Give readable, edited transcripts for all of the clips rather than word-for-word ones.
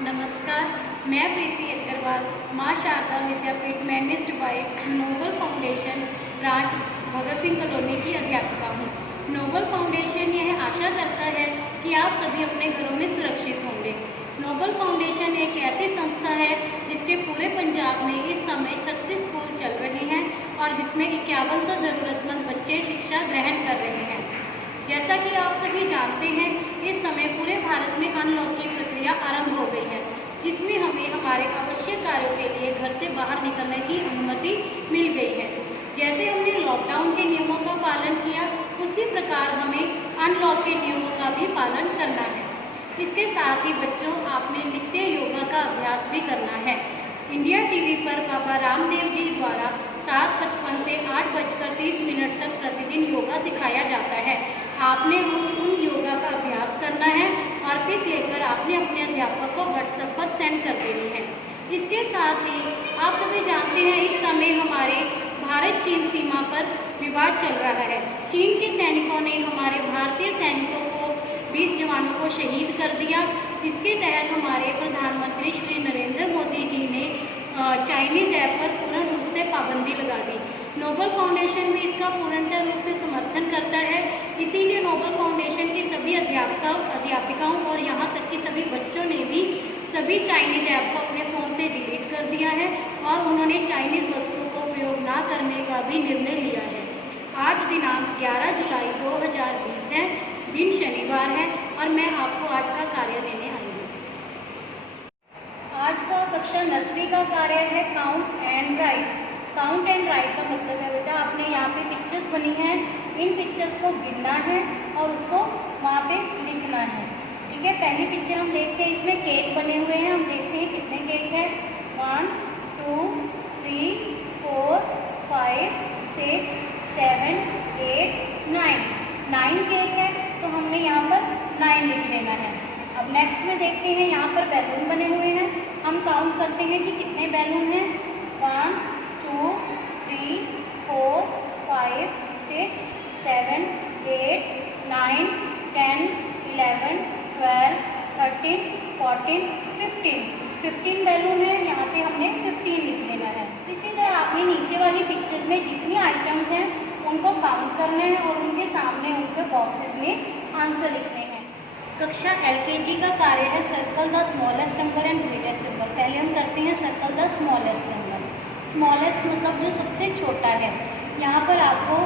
नमस्कार, मैं Preeti Agarwal Maa Sharda Vidyapeeth managed by Noble Foundation branch Bhagat Singh colony की अध्यापिका हूँ। नोबल फाउंडेशन यह आशा करता है कि आप सभी अपने घरों में सुरक्षित होंगे। नोबल फाउंडेशन एक ऐसी संस्था है जिसके पूरे पंजाब में इस समय 36 स्कूल चल रहे हैं और जिसमें 5100 ज़रूरतमंद बच्चे शिक्षा ग्रहण कर रहे हैं। जैसा कि आप सभी जानते हैं, इस समय पूरे भारत में अनलॉक की प्रक्रिया आरंभ हो गई है, जिसमें हमें हमारे आवश्यक कार्यों के लिए घर से बाहर निकलने की अनुमति मिल गई है। जैसे हमने लॉकडाउन के नियमों का पालन किया, उसी प्रकार हमें अनलॉक के नियमों का भी पालन करना है। इसके साथ ही बच्चों, आपने नित्य योगा का अभ्यास भी करना है। इंडिया टीवी पर बाबा रामदेव जी द्वारा 7:55 से 8:30 तक प्रतिदिन योगा सिखाया जाता है। आपने उन योगा का अभ्यास करना है और पिक लेकर आपने अपने अध्यापक को व्हाट्सएप पर सेंड कर देनी है। इसके साथ ही आप सभी जानते हैं, इस समय हमारे भारत चीन सीमा पर विवाद चल रहा है। चीन के सैनिकों ने हमारे भारतीय सैनिकों को 20 जवानों को शहीद कर दिया। इसके तहत हमारे प्रधानमंत्री श्री नरेंद्र मोदी जी ने चाइनीज़ ऐप पर पूर्ण रूप से पाबंदी लगा दी। नोबल फाउंडेशन भी इसका पूर्णतः रूप से समर्थन करता है। इसीलिए नोबल फाउंडेशन की सभी अध्यापिकाओं और यहाँ तक कि सभी बच्चों ने भी सभी चाइनीज़ ऐप को अपने फ़ोन से डिलीट कर दिया है और उन्होंने चाइनीज़ वस्तुओं को प्रयोग ना करने का भी निर्णय लिया है। आज दिनांक 11 जुलाई 2020 है, दिन शनिवार है और मैं आपको आज का कार्य देने आई हूँ। आज का कक्षा नर्सरी का कार्य है count and right. Count and right का मतलब है बेटा, आपने यहाँ पे पिक्चर्स बनी हैं, इन पिक्चर्स को गिनना है और उसको वहाँ पे लिखना है। ठीक है, पहली पिक्चर हम देखते हैं, इसमें केक बने हुए हैं। हम देखते हैं कितने केक हैं। 1 2 3 4 5 6 7 8 9 केक है, तो हमने यहाँ पर 9 लिख देना है। अब नेक्स्ट में देखते हैं, यहाँ पर बैलून बने हुए हैं। हम काउंट करते हैं कि कितने बैलून हैं। 1 2 3 4 5 6 7 8 9 10 11 12 13 14 15 बैलून है। यहाँ पे हमने 15 लिख देना है। इसी तरह आपने नीचे वाली पिक्चर में जितनी आइटम्स हैं उनको काउंट करना है और उनके सामने उनके बॉक्सेस में आंसर लिखने हैं। कक्षा LKG का कार्य है circle the smallest number and greatest number. पहले हम करते हैं circle the smallest number. Smallest मतलब जो सबसे छोटा है। यहाँ पर आपको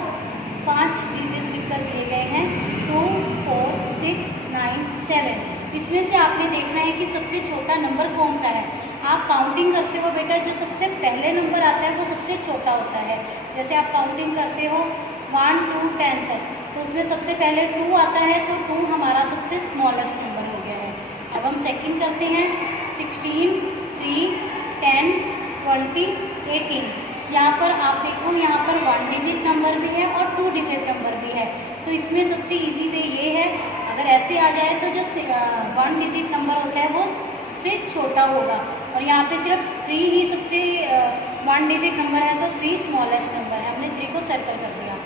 5 डिजिट लिखकर दिए गए हैं, 2 4 6 9 7। इसमें से आपने देखना है कि सबसे छोटा नंबर कौन सा है। आप काउंटिंग करते हो बेटा, जो सबसे पहले नंबर आता है वो सबसे छोटा होता है। जैसे आप काउंटिंग करते हो 1 2 10 तक, तो उसमें सबसे पहले 2 आता है, तो 2 हमारा सबसे स्मॉलेस्ट नंबर हो गया है। अब हम सेकंड करते हैं 16 3 10 20 18। यहाँ पर आप देखो, यहाँ पर 1 डिजिट नंबर भी है और 2 डिजिट नंबर भी है। तो इसमें सबसे इजी वे ये है, अगर ऐसे आ जाए तो जो 1 डिजिट नंबर होता है वो सबसे छोटा होगा और यहाँ पे सिर्फ 3 ही सबसे 1 डिजिट नंबर है, तो 3 स्मॉलेस्ट नंबर है। हमने 3 को सर्कल कर दिया।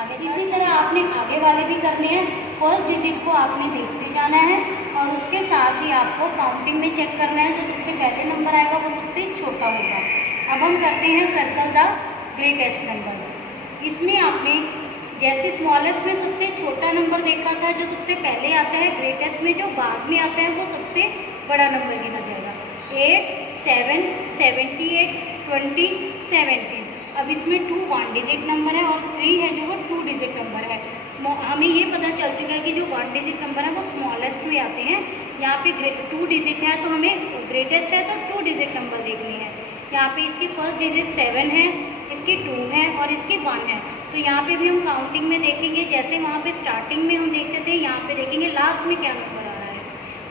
आगे इसी तरह आपने आगे वाले भी करने हैं। फर्स्ट डिजिट को आपने देखते जाना है और उसके साथ ही आपको काउंटिंग में चेक करना है, जो सबसे पहले नंबर आएगा वो सबसे छोटा होगा। अब हम करते हैं सर्कल द ग्रेटेस्ट नंबर। इसमें आपने जैसे स्मॉलेस्ट में सबसे छोटा नंबर देखा था, जो सबसे पहले आता है, ग्रेटेस्ट में जो बाद में आता है वो सबसे बड़ा नंबर गिना जाएगा। 8 7 78 20 17। अब इसमें 2 1 डिजिट नंबर है और 3 है जो वो 2 डिजिट नंबर है। हमें ये पता चल चुका है कि जो 1 डिजिट नंबर है वो स्मॉलेस्ट में आते हैं। यहाँ पे 2 डिजिट है, तो हमें ग्रेटेस्ट है तो 2 डिजिट नंबर देखने हैं। यहाँ पे इसकी फर्स्ट डिजिट 7 है, इसकी 2 है और इसकी 1 है। तो यहाँ पे भी हम काउंटिंग में देखेंगे, जैसे वहाँ पे स्टार्टिंग में हम देखते थे, यहाँ पे देखेंगे लास्ट में क्या नंबर आ रहा है।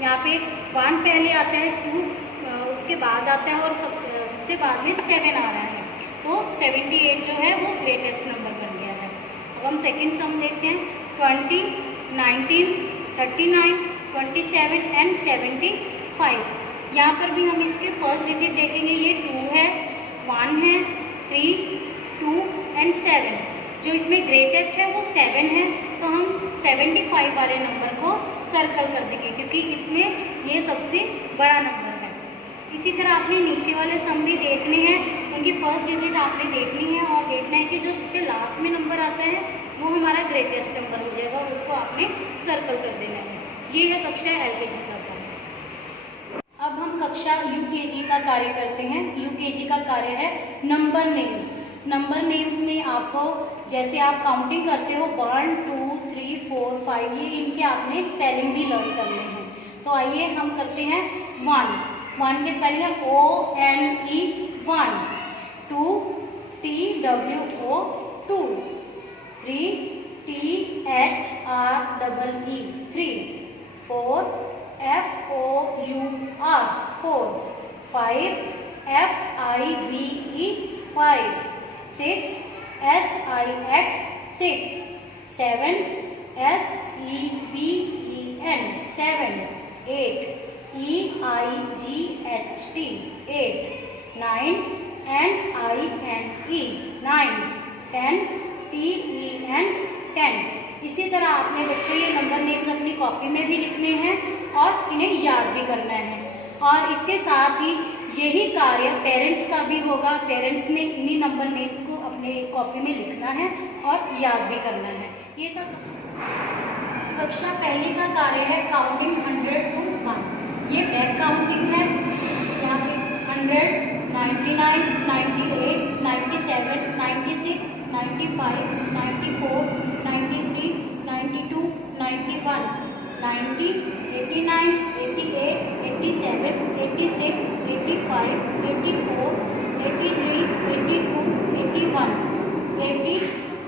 यहाँ पे 1 पहले आता है, 2 उसके बाद आता है और सबसे बाद में 7 आ रहा है। तो 78 जो है वो ग्रेटेस्ट नंबर बन गया है। अब हम सेकंड सम देखते हैं। 20 19 39 27 एंड 75। यहाँ पर भी हम इसके फर्स्ट डिजिट देखेंगे, ये 2 है, 1 है, 3 2 एंड 7। जो इसमें ग्रेटेस्ट है वो 7 है, तो हम 75 वाले नंबर को सर्कल कर देंगे क्योंकि इसमें ये सबसे बड़ा नंबर है। इसी तरह आपने नीचे वाले सम भी देखने हैं, उनकी फर्स्ट डिजिट आपने देखनी है और देखना है कि जो सबसे लास्ट में नंबर आता है वो हमारा ग्रेटेस्ट नंबर हो जाएगा और उसको आपने सर्कल कर देना है। ये है कक्षा LKG का कार्य। अब हम कक्षा UKG का कार्य करते हैं। UKG का कार्य है नंबर नेम्स। नंबर नेम्स में आपको जैसे आप काउंटिंग करते हो 1 2 3 4 5, ये इनके आपने स्पेलिंग भी लर्न करने हैं। तो आइए हम करते हैं 1 के स्पेलिंग है ONE 1, 2 TWO 2, 3 THREE 3, 4 FOUR 4, 5 FIVE 5, 6 SIX 6, 7 SEVEN 7, 8 EIGHT 8, 9 NINE 9, 10 TEN 10। इसी तरह आपने बच्चों ये नंबर नेम्स अपनी कॉपी में भी लिखने हैं और इन्हें याद भी करना है। और इसके साथ ही यही कार्य पेरेंट्स का भी होगा। पेरेंट्स ने इन्हीं नंबर नेम्स को अपने कॉपी में लिखना है और याद भी करना है। ये था कक्षा पहली का कार्य है काउंटिंग 100 to 1। ये बैक काउंटिंग है। यहाँ पे 100, 99, 98, 97, 96, 95, 94, 93, 92, 91, 90, 89, 88, 87, 86, 85, 84, 83, 82, 81, 80,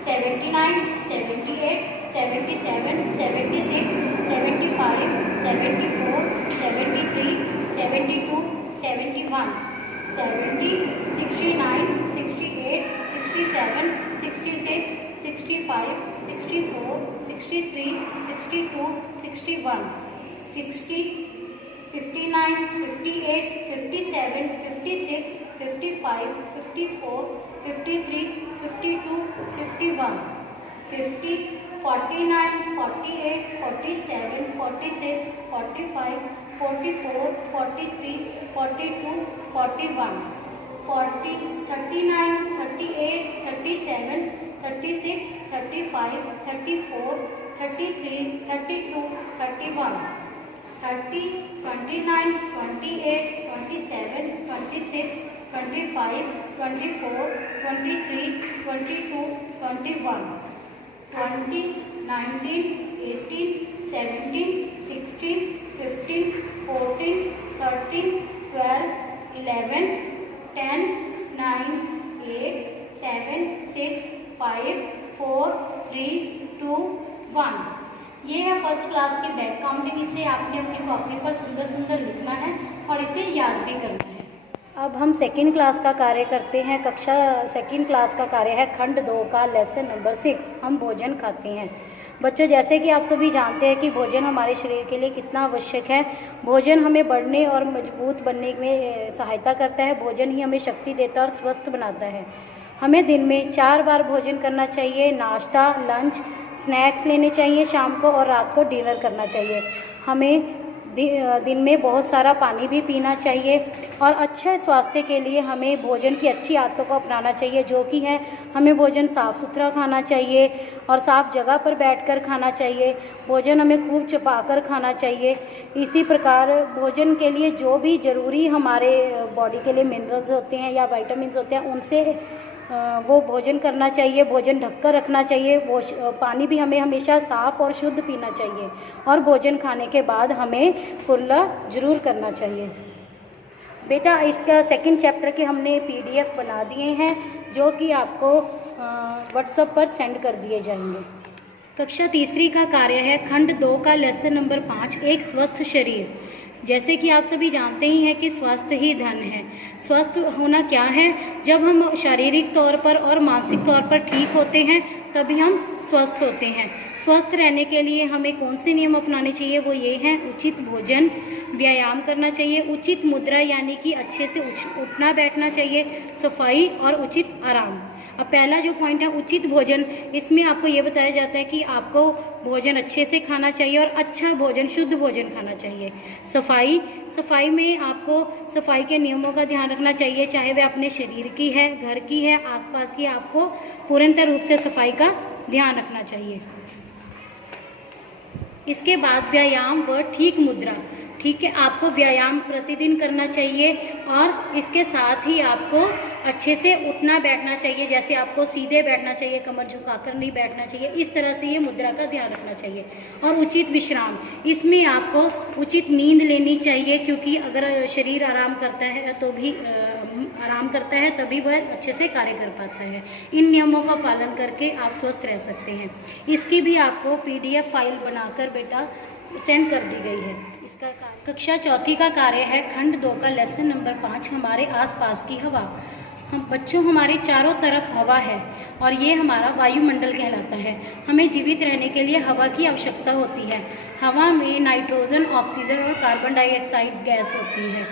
79, 78, 77, 76, 75, 74, 73, 72, 71, 70, 69, 68, 67, 66, 65, 64, 63, 62, 61, 60, 59, 58, 57, 56, 55, 54, 53, 52, 51, 50, 49, 48, 47, 46, 45, 44, 43, 42, 41, 40, 39, 38, 37, 36, 35, 34, 33, 32, 31, 30, 29, 28, 27, 26, 25, 24, 23, 22, 21, 20, 19, 18, 17, 16, 15, 14, 13, 12, 11, 10, 9, 8, 7, 6, 5, 4, 3, 2, 1। ये है फर्स्ट क्लास की बैक काउंटिंग। इसे आपने अपनी कॉपी पर सुंदर सुंदर लिखना है और इसे याद भी करना है। अब हम सेकेंड क्लास का कार्य करते हैं। कक्षा सेकेंड क्लास का कार्य है खंड 2 का लेसन नंबर 6। हम भोजन खाते हैं। बच्चों, जैसे कि आप सभी जानते हैं कि भोजन हमारे शरीर के लिए कितना आवश्यक है। भोजन हमें बढ़ने और मजबूत बनने में सहायता करता है। भोजन ही हमें शक्ति देता है और स्वस्थ बनाता है। हमें दिन में 4 बार भोजन करना चाहिए। नाश्ता, लंच, स्नैक्स लेने चाहिए शाम को और रात को डिनर करना चाहिए। हमें दिन में बहुत सारा पानी भी पीना चाहिए और अच्छे स्वास्थ्य के लिए हमें भोजन की अच्छी आदतों को अपनाना चाहिए, जो कि है हमें भोजन साफ़ सुथरा खाना चाहिए और साफ़ जगह पर बैठकर खाना चाहिए। भोजन हमें खूब चबाकर खाना चाहिए। इसी प्रकार भोजन के लिए जो भी ज़रूरी हमारे बॉडी के लिए मिनरल्स होते हैं या विटामिन्स होते हैं, उनसे वो भोजन करना चाहिए। भोजन ढककर रखना चाहिए। पानी भी हमें हमेशा साफ़ और शुद्ध पीना चाहिए और भोजन खाने के बाद हमें कुल्ला ज़रूर करना चाहिए। बेटा, इसका सेकंड चैप्टर के हमने PDF बना दिए हैं, जो कि आपको व्हाट्सएप पर सेंड कर दिए जाएंगे। कक्षा तीसरी का कार्य है खंड 2 का लेसन नंबर 5, एक स्वस्थ शरीर। जैसे कि आप सभी जानते ही हैं कि स्वास्थ्य ही धन है। स्वस्थ होना क्या है? जब हम शारीरिक तौर पर और मानसिक तौर पर ठीक होते हैं तभी हम स्वस्थ होते हैं। स्वस्थ रहने के लिए हमें कौन से नियम अपनाने चाहिए? वो ये हैं: उचित भोजन, व्यायाम करना चाहिए, उचित मुद्रा यानी कि अच्छे से उठना बैठना चाहिए, सफाई और उचित आराम। अब पहला जो पॉइंट है उचित भोजन, इसमें आपको ये बताया जाता है कि आपको भोजन अच्छे से खाना चाहिए और अच्छा भोजन, शुद्ध भोजन खाना चाहिए। सफाई में आपको सफाई के नियमों का ध्यान रखना चाहिए, चाहे वह अपने शरीर की है, घर की है, आसपास की, आपको पूर्णतः रूप से सफाई का ध्यान रखना चाहिए। इसके बाद व्यायाम व ठीक मुद्रा, ठीक है, आपको व्यायाम प्रतिदिन करना चाहिए और इसके साथ ही आपको अच्छे से उठना बैठना चाहिए, जैसे आपको सीधे बैठना चाहिए, कमर झुकाकर नहीं बैठना चाहिए, इस तरह से ये मुद्रा का ध्यान रखना चाहिए। और उचित विश्राम, इसमें आपको उचित नींद लेनी चाहिए, क्योंकि अगर शरीर आराम करता है तभी वह अच्छे से कार्य कर पाता है। इन नियमों का पालन करके आप स्वस्थ रह सकते हैं। इसकी भी आपको PDF फाइल बनाकर बेटा सेंड कर दी गई है। इसका कक्षा 4 का कार्य है खंड 2 का लेसन नंबर 5, हमारे आसपास की हवा। हम बच्चों, हमारे चारों तरफ हवा है और ये हमारा वायुमंडल कहलाता है। हमें जीवित रहने के लिए हवा की आवश्यकता होती है। हवा में नाइट्रोजन, ऑक्सीजन और कार्बन डाइऑक्साइड गैस होती है।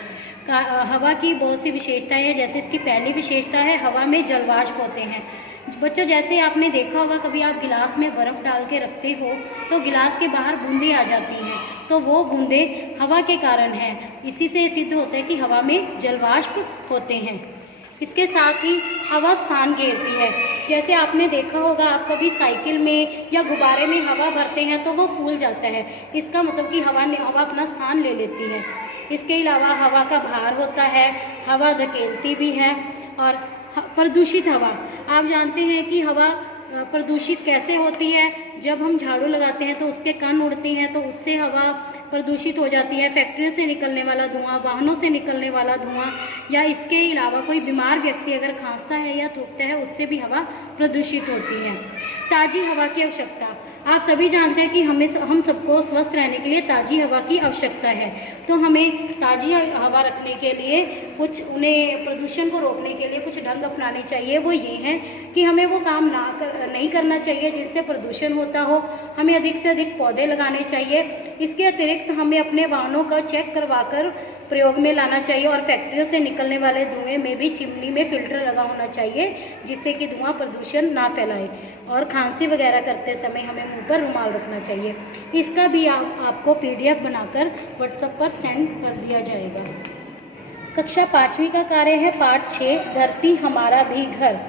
हवा की बहुत सी विशेषताएं हैं, जैसे इसकी पहली विशेषता है हवा में जलवाष्प होते हैं। बच्चों, जैसे आपने देखा होगा कभी आप गिलास में बर्फ़ डाल के रखते हो तो गिलास के बाहर बूंदें आ जाती हैं, तो वो बूंदें हवा के कारण हैं। इसी से सिद्ध होता है कि हवा में जलवाष्प होते हैं। इसके साथ ही हवा स्थान घेरती है। जैसे आपने देखा होगा, आप कभी साइकिल में या गुब्बारे में हवा भरते हैं तो वो फूल जाता है, इसका मतलब कि हवा अपना स्थान ले लेती है। इसके अलावा हवा का भार होता है, हवा धकेलती भी है। और प्रदूषित हवा, आप जानते हैं कि हवा प्रदूषित कैसे होती है। जब हम झाड़ू लगाते हैं तो उसके कण उड़ते हैं, तो उससे हवा प्रदूषित हो जाती है। फैक्ट्रियों से निकलने वाला धुआं, वाहनों से निकलने वाला धुआं, या इसके अलावा कोई बीमार व्यक्ति अगर खांसता है या थूकता है, उससे भी हवा प्रदूषित होती है। ताज़ी हवा की आवश्यकता, आप सभी जानते हैं कि हम सबको स्वस्थ रहने के लिए ताज़ी हवा की आवश्यकता है। तो हमें ताज़ी हवा रखने के लिए उन्हें प्रदूषण को रोकने के लिए कुछ ढंग अपनाने चाहिए। वो ये हैं कि हमें वो काम नहीं करना चाहिए जिनसे प्रदूषण होता हो। हमें अधिक से अधिक पौधे लगाने चाहिए। इसके अतिरिक्त हमें अपने वाहनों का चेक करवाकर प्रयोग में लाना चाहिए और फैक्ट्रियों से निकलने वाले धुएं में भी चिमनी में फिल्टर लगा होना चाहिए, जिससे कि धुआं प्रदूषण ना फैलाए। और खांसी वगैरह करते समय हमें मुंह पर रुमाल रखना चाहिए। इसका भी आपको PDF बनाकर WhatsApp पर सेंड कर दिया जाएगा। कक्षा 5वीं का कार्य है पाठ 6, धरती हमारा भी घर।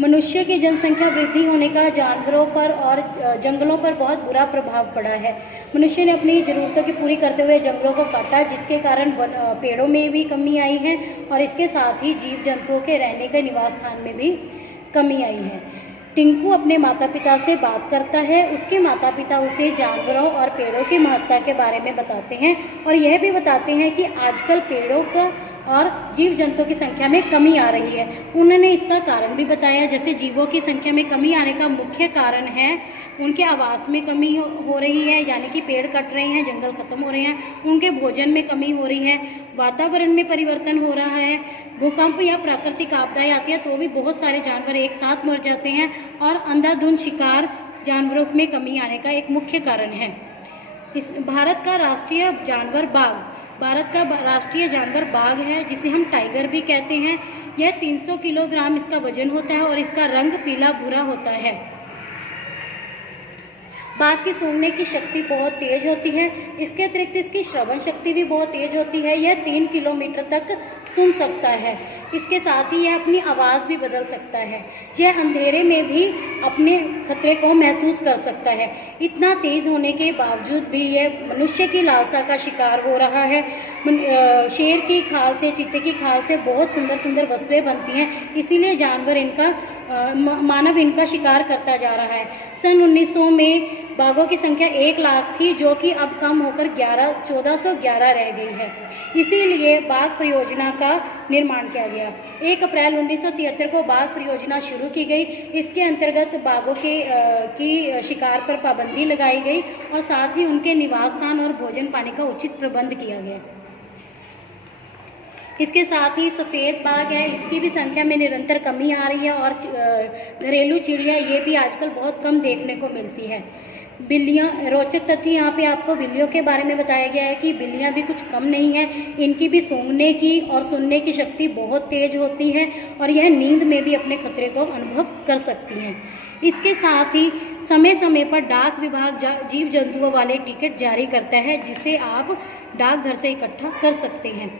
मनुष्य की जनसंख्या वृद्धि होने का जानवरों पर और जंगलों पर बहुत बुरा प्रभाव पड़ा है। मनुष्य ने अपनी ज़रूरतों की पूरी करते हुए जंगलों को काटा, जिसके कारण पेड़ों में भी कमी आई है और इसके साथ ही जीव जंतुओं के रहने के निवास स्थान में भी कमी आई है। टिंकू अपने माता पिता से बात करता है। उसके माता पिता उसे जानवरों और पेड़ों की महत्ता के बारे में बताते हैं और यह भी बताते हैं कि आजकल पेड़ों का और जीव जंतुओं की संख्या में कमी आ रही है। उन्होंने इसका कारण भी बताया, जैसे जीवों की संख्या में कमी आने का मुख्य कारण है उनके आवास में कमी हो रही है, यानी कि पेड़ कट रहे हैं, जंगल खत्म हो रहे हैं। उनके भोजन में कमी हो रही है, वातावरण में परिवर्तन हो रहा है, भूकंप या प्राकृतिक आपदाएं आती है तो भी बहुत सारे जानवर एक साथ मर जाते हैं और अंधाधुंध शिकार जानवरों में कमी आने का एक मुख्य कारण है। भारत का राष्ट्रीय जानवर बाघ है, जिसे हम टाइगर भी कहते हैं। यह 300 किलोग्राम इसका वजन होता है और इसका रंग पीला भूरा होता है। बाघ की सूंघने की शक्ति बहुत तेज होती है। इसके अतिरिक्त इसकी श्रवण शक्ति भी बहुत तेज होती है। यह 3 किलोमीटर तक सुन सकता है। इसके साथ ही यह अपनी आवाज़ भी बदल सकता है। यह अंधेरे में भी अपने खतरे को महसूस कर सकता है। इतना तेज होने के बावजूद भी यह मनुष्य की लालसा का शिकार हो रहा है। शेर की खाल से, चीते की खाल से बहुत सुंदर सुंदर वस्तुएं बनती हैं, इसीलिए मानव इनका शिकार करता जा रहा है। सन 1900 में बाघों की संख्या 1 लाख थी, जो कि अब कम होकर 1411 रह गई है। इसीलिए बाघ परियोजना का निर्माण किया गया। 1 अप्रैल 1973 को बाघ परियोजना शुरू की गई। इसके अंतर्गत बाघों की शिकार पर पाबंदी लगाई गई और साथ ही उनके निवास स्थान और भोजन पानी का उचित प्रबंध किया गया। इसके साथ ही सफ़ेद बाघ है, इसकी भी संख्या में निरंतर कमी आ रही है और घरेलू चिड़िया ये भी आजकल बहुत कम देखने को मिलती है। बिल्लियाँ, रोचक तथ्य यहाँ पे आपको बिल्लियों के बारे में बताया गया है कि बिल्लियाँ भी कुछ कम नहीं है, इनकी भी सूंघने की और सुनने की शक्ति बहुत तेज होती है और यह नींद में भी अपने खतरे को अनुभव कर सकती हैं। इसके साथ ही समय समय पर डाक विभाग जीव जंतुओं वाले टिकट जारी करता है, जिसे आप डाकघर से इकट्ठा कर सकते हैं।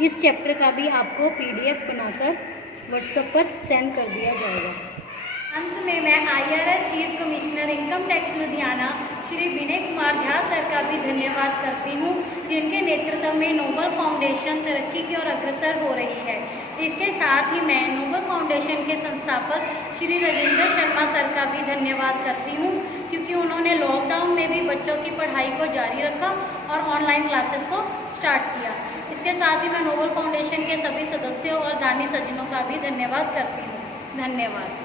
इस चैप्टर का भी आपको PDF बनाकर व्हाट्सएप पर सेंड कर दिया जाएगा। अंत में मैं IRS chief commissioner income tax Ludhiana Shri Vinay Kumar Jha sir का भी धन्यवाद करती हूँ, जिनके नेतृत्व में नोबल फाउंडेशन तरक्की की ओर अग्रसर हो रही है। इसके साथ ही मैं नोबल फाउंडेशन के संस्थापक श्री राजेंद्र शर्मा सर का भी धन्यवाद करती हूँ, क्योंकि उन्होंने लॉकडाउन में भी बच्चों की पढ़ाई को जारी रखा और ऑनलाइन क्लासेस को स्टार्ट किया। इसके साथ ही मैं नोबल फाउंडेशन के सभी सदस्यों और दानी सज्जनों का भी धन्यवाद करती हूँ। धन्यवाद।